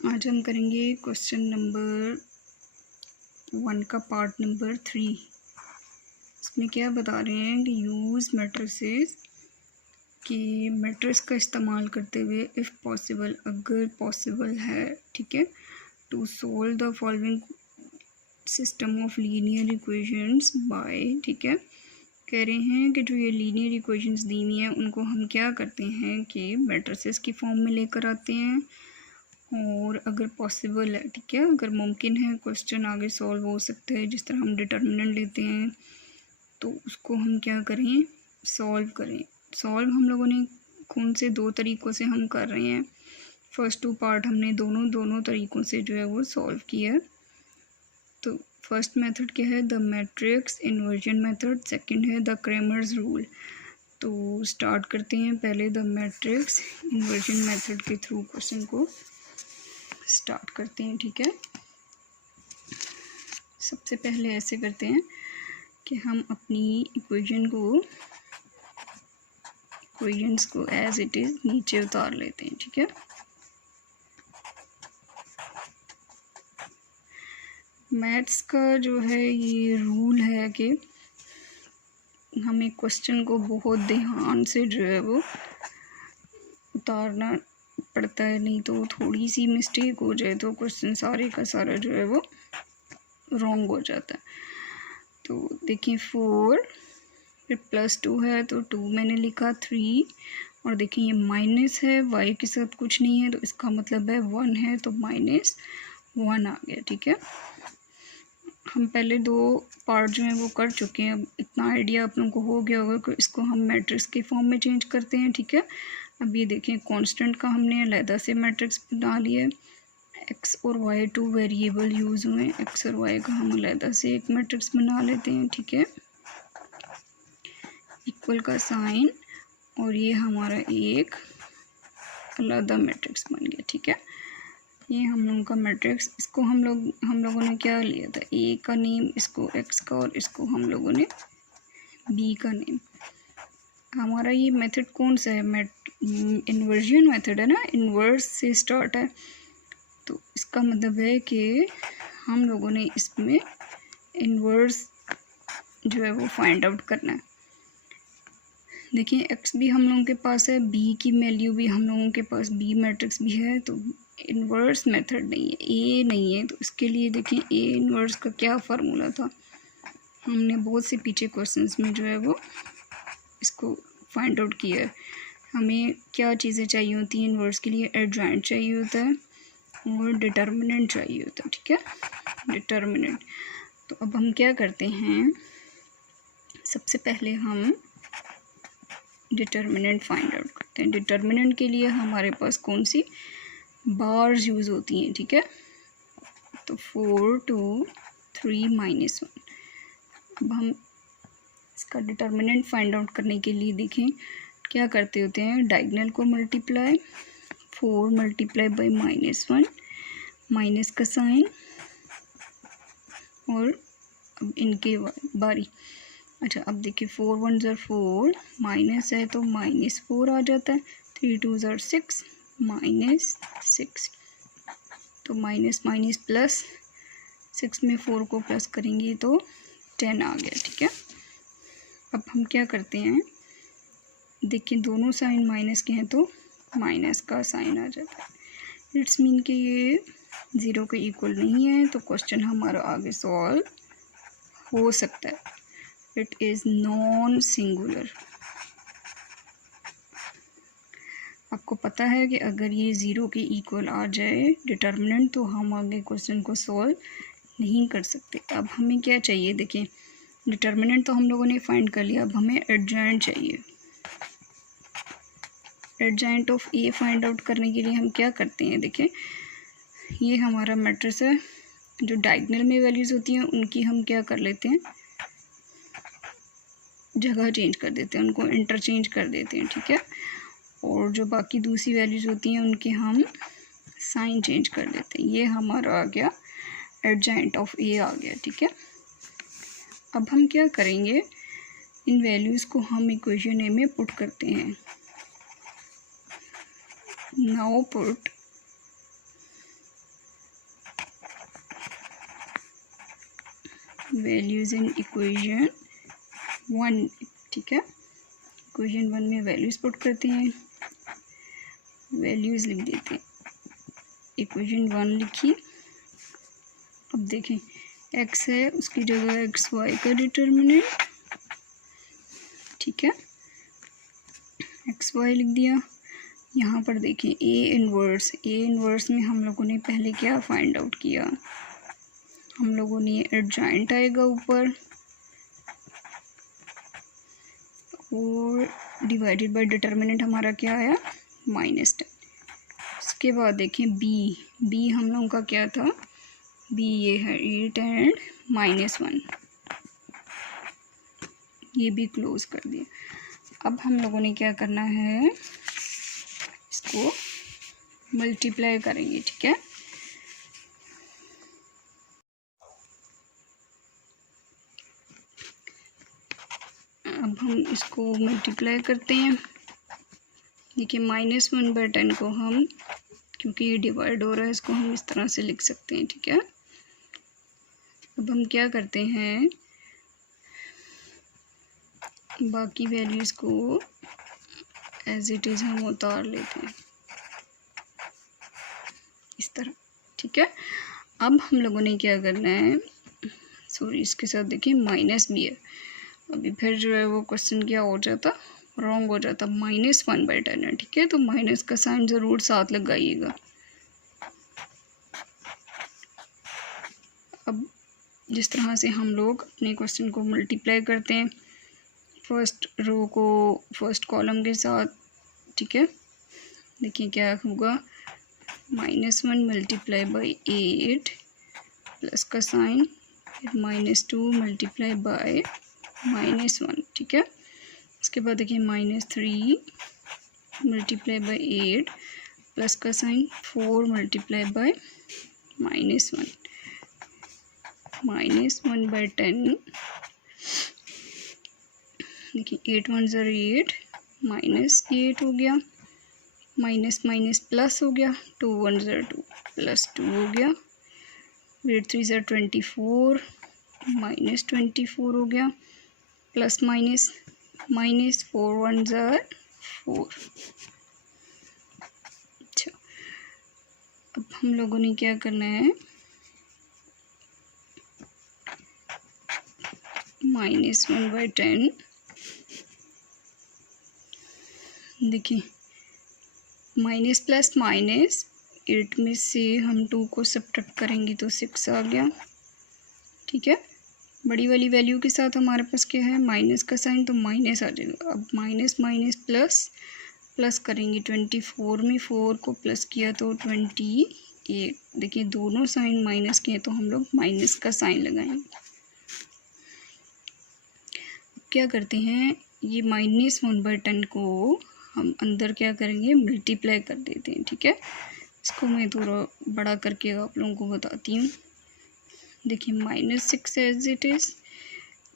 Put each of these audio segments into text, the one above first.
आज हम करेंगे क्वेश्चन नंबर 1 का पार्ट नंबर 3। इसमें क्या बता रहे हैं कि यूज़ मैट्रिसेस कि मैट्रिक्स का इस्तेमाल करते हुए इफ़ पॉसिबल, अगर पॉसिबल है, ठीक है, to solve the following system of linear equations by, ठीक है, कह रहे हैं कि जो ये लीनियर इक्वेशंस दी हुई हैं उनको हम क्या करते हैं कि मैट्रिसेस की फॉर्म में लेकर आते हैं और अगर पॉसिबल है, ठीक है, अगर मुमकिन है क्वेश्चन आगे सॉल्व हो सकता है। जिस तरह हम डिटर्मिनेंट लेते हैं तो उसको हम क्या करें, सॉल्व करें। सॉल्व हम लोगों ने कौन से 2 तरीक़ों से हम कर रहे हैं। फर्स्ट 2 पार्ट हमने दोनों तरीक़ों से जो है वो सॉल्व किया। तो फर्स्ट मेथड क्या है, the matrix inversion method. Second है द क्रैमर्स रूल। तो स्टार्ट करते हैं पहले द मैट्रिक्स इन्वर्जन मेथड के थ्रू क्वेश्चन को स्टार्ट करते हैं, ठीक है। सबसे पहले ऐसे करते हैं कि हम अपनी इक्वेशंस को एज इट इज़ नीचे उतार लेते हैं, ठीक है। मैथ्स का जो है ये रूल है कि हमें क्वेश्चन को बहुत ध्यान से जो है वो उतारना पड़ता है, नहीं तो थोड़ी सी मिस्टेक हो जाए तो क्वेश्चन सारे का सारा जो है वो रॉन्ग हो जाता है। तो देखिए 4 फिर +2 है तो 2 मैंने लिखा, 3 और देखिए ये माइनस है, y के साथ कुछ नहीं है तो इसका मतलब है 1 है तो -1 आ गया, ठीक है। हम पहले 2 पार्ट जो हैं वो कर चुके हैं। अब इतना आइडिया आप लोगों को हो गया होगा कि इसको हम मैट्रिक्स के फॉर्म में चेंज करते हैं, ठीक है। अब ये देखें कांस्टेंट का हमने अलहदा से मैट्रिक्स बना लिया है। x और y 2 वेरिएबल यूज़ हुए हैं, x और y का हम अलहदा से एक मैट्रिक्स बना लेते हैं, ठीक है, इक्वल का साइन, और ये हमारा एक अलहदा मैट्रिक्स बन गया, ठीक है। ये हम लोगों का मैट्रिक्स, इसको हम लोगों ने क्या लिया था, a का नेम, इसको x का, और इसको हम लोगों ने b का नेम। हमारा ये मेथड कौन सा है, इन्वर्जन मेथड है ना, इन्वर्स से स्टार्ट है। तो इसका मतलब है कि हम लोगों ने इसमें इन्वर्स जो है वो फाइंड आउट करना है। देखिए x भी हम लोगों के पास है, b की वैल्यू भी हम लोगों के पास, b मैट्रिक्स भी है, तो इन्वर्स मेथड नहीं है, a नहीं है। तो इसके लिए देखिए a इन्वर्स का क्या फार्मूला था, हमने बहुत से पीछे क्वेश्चंस में जो है वो इसको फाइंड आउट किया है। हमें क्या चीज़ें चाहिए होती हैं इन्वर्स के लिए, एडजॉइंट चाहिए होता है और डिटर्मिनेंट चाहिए होता है, ठीक है, डिटर्मिनेंट। तो अब हम क्या करते हैं, सबसे पहले हम डिटर्मिनेंट फाइंड आउट करते हैं। डिटर्मिनेंट के लिए हमारे पास कौन सी बार्स यूज़ होती हैं, ठीक है। तो 4 2 3 -1। अब हम इसका डिटर्मिनेंट फाइंड आउट करने के लिए देखें क्या करते होते हैं, डायगोनल को मल्टीप्लाई, 4 मल्टीप्लाई बाई -1, माइनस का साइन, और अब इनके बारी। अच्छा अब देखिए 4 1 ज़र 4, माइनस है तो -4 आ जाता है, 3 2 ज़र 6, -6, तो माइनस माइनस प्लस, 6 में 4 को प्लस करेंगे तो 10 आ गया, ठीक है। अब हम क्या करते हैं, देखिए दोनों साइन माइनस के हैं तो माइनस का साइन आ जाता है। इट्स मीन कि ये 0 के इक्वल नहीं है, तो क्वेश्चन हमारा आगे सॉल्व हो सकता है। It is non singular. आपको पता है कि अगर ये 0 के इक्वल आ जाए डिटर्मिनेंट तो हम आगे क्वेश्चन को सॉल्व नहीं कर सकते। अब हमें क्या चाहिए, देखिए डिटर्मिनेंट तो हम लोगों ने फाइंड कर लिया, अब हमें एडजॉइंट चाहिए। Adjoint of A find out करने के लिए हम क्या करते हैं, देखें ये हमारा मैट्रिक्स है, जो डायगोनल में वैल्यूज़ होती हैं उनकी हम क्या कर लेते हैं, जगह चेंज कर देते हैं, उनको इंटरचेंज कर देते हैं, ठीक है। और जो बाकी दूसरी वैल्यूज़ होती हैं उनके हम साइन चेंज कर देते हैं। ये हमारा आ गया एडजॉइंट ऑफ ए आ गया, ठीक है। अब हम क्या करेंगे, इन वैल्यूज़ को हम इक्वेशन ए में पुट करते हैं। Now put values in equation 1, ठीक है। इक्वेशन 1 में वैल्यूज़ पुट करते हैं, वैल्यूज़ लिख देते हैं। इक्वेशन 1 लिखी। अब देखें x है, उसकी जगह xy का डिटर्मिनेंट, ठीक है, xy लिख दिया। यहाँ पर देखें ए इनवर्स में हम लोगों ने पहले क्या फाइंड आउट किया, हम लोगों ने एडजॉइंट आएगा ऊपर और डिवाइडेड बाय डिटर्मिनेंट हमारा क्या आया -10। उसके बाद देखें बी हम लोगों का क्या था, बी ये है 8 एंड -1, ये भी क्लोज कर दिया। अब हम लोगों ने क्या करना है, इसको मल्टीप्लाई करेंगे, ठीक है। अब हम इसको मल्टीप्लाई करते हैं। देखिए -1/10 को हम, क्योंकि ये डिवाइड हो रहा है, इसको हम इस तरह से लिख सकते हैं, ठीक है। अब हम क्या करते हैं, बाकी वैल्यूज़ को एज इट इज़ हम उतार लेते हैं इस तरह, ठीक है। अब हम लोगों ने क्या करना है, सॉरी इसके साथ देखिए माइनस भी है, अभी फिर जो है वो क्वेश्चन क्या हो जाता, रॉन्ग हो जाता। -1/10 है, ठीक है, तो माइनस का साइन ज़रूर साथ लगाइएगा। अब जिस तरह से हम लोग अपने क्वेश्चन को मल्टीप्लाई करते हैं फर्स्ट रो को फर्स्ट कॉलम के साथ, ठीक है, देखिए क्या होगा, -1 मल्टीप्लाई बाई 8 प्लस का साइन, फिर -2 मल्टीप्लाई बाय -1, ठीक है। उसके बाद देखिए -3 मल्टीप्लाई बाय 8 प्लस का साइन, 4 मल्टीप्लाई बाय -1, -1/10, देखिए 8 1 ज़र 8, -8 हो गया, माइनस माइनस प्लस हो गया, 2 1 ज़र 2 +2 हो गया, फिर 3 ज़र 24, -24 हो गया, प्लस माइनस माइनस, 4 1 ज़र 4। अच्छा, अब हम लोगों ने क्या करना है, -1/10, देखिए माइनस प्लस माइनस, 8 में से हम 2 को सब्ट्रैक्ट करेंगे तो 6 आ गया, ठीक है। बड़ी वाली वैल्यू के साथ हमारे पास क्या है, माइनस का साइन, तो माइनस आ जाएगा। अब माइनस माइनस प्लस, प्लस करेंगे 24 में 4 को प्लस किया तो 28, देखिए दोनों साइन माइनस के हैं तो हम लोग माइनस का साइन लगाएंगे। क्या करते हैं, ये -1/10 को हम अंदर क्या करेंगे, मल्टीप्लाई कर देते हैं, ठीक है। इसको मैं थोड़ा बड़ा करके आप लोगों को बताती हूँ। देखिए -6 एज इट इज़,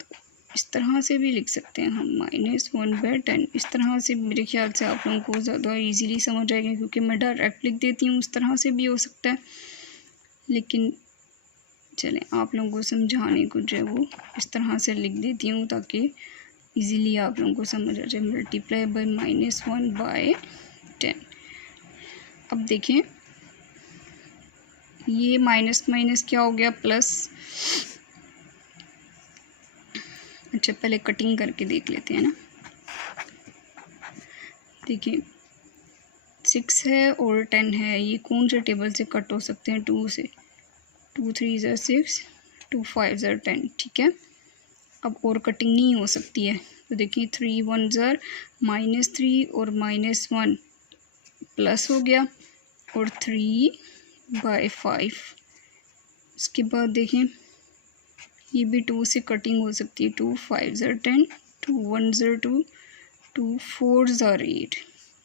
तो इस तरह से भी लिख सकते हैं हम, -1/10, इस तरह से मेरे ख्याल से आप लोगों को ज़्यादा इजीली समझ आएगा, क्योंकि मैं डायरेक्ट लिख देती हूँ, उस तरह से भी हो सकता है, लेकिन चलें आप लोगों को समझाने को जो है वो इस तरह से लिख देती हूँ ताकि इजीली आप लोगों को समझ आ जाए। Multiply by -1/10। अब देखें ये माइनस माइनस क्या हो गया, प्लस। अच्छा पहले कटिंग करके देख लेते हैं ना, देखिए 6 है और 10 है, ये कौन से टेबल से कट हो सकते हैं, 2 से, 2 3 ज़र 6, 2 5 ज़र 10, ठीक है। अब और कटिंग नहीं हो सकती है, तो देखिए 3 1 ज़र -3 और -1 प्लस हो गया, और 3/5। उसके बाद देखें ये भी 2 से कटिंग हो सकती है, 2 5 ज़र 10, 2 1 ज़र 2, 2 4 ज़र 8,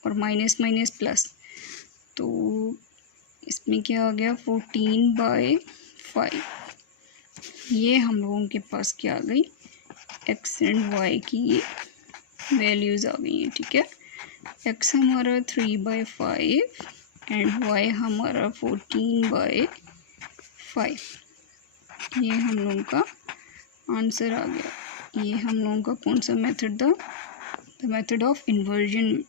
और माइनस माइनस प्लस, तो इसमें क्या आ गया, 14/5। ये हम लोगों के पास क्या आ गई, x एंड y की ये वैल्यूज़ आ गई हैं, ठीक है। x हमारा 3/5 एंड y हमारा 14/5, ये हम लोगों का आंसर आ गया। ये हम लोगों का कौन सा मेथड था? The method of inversion.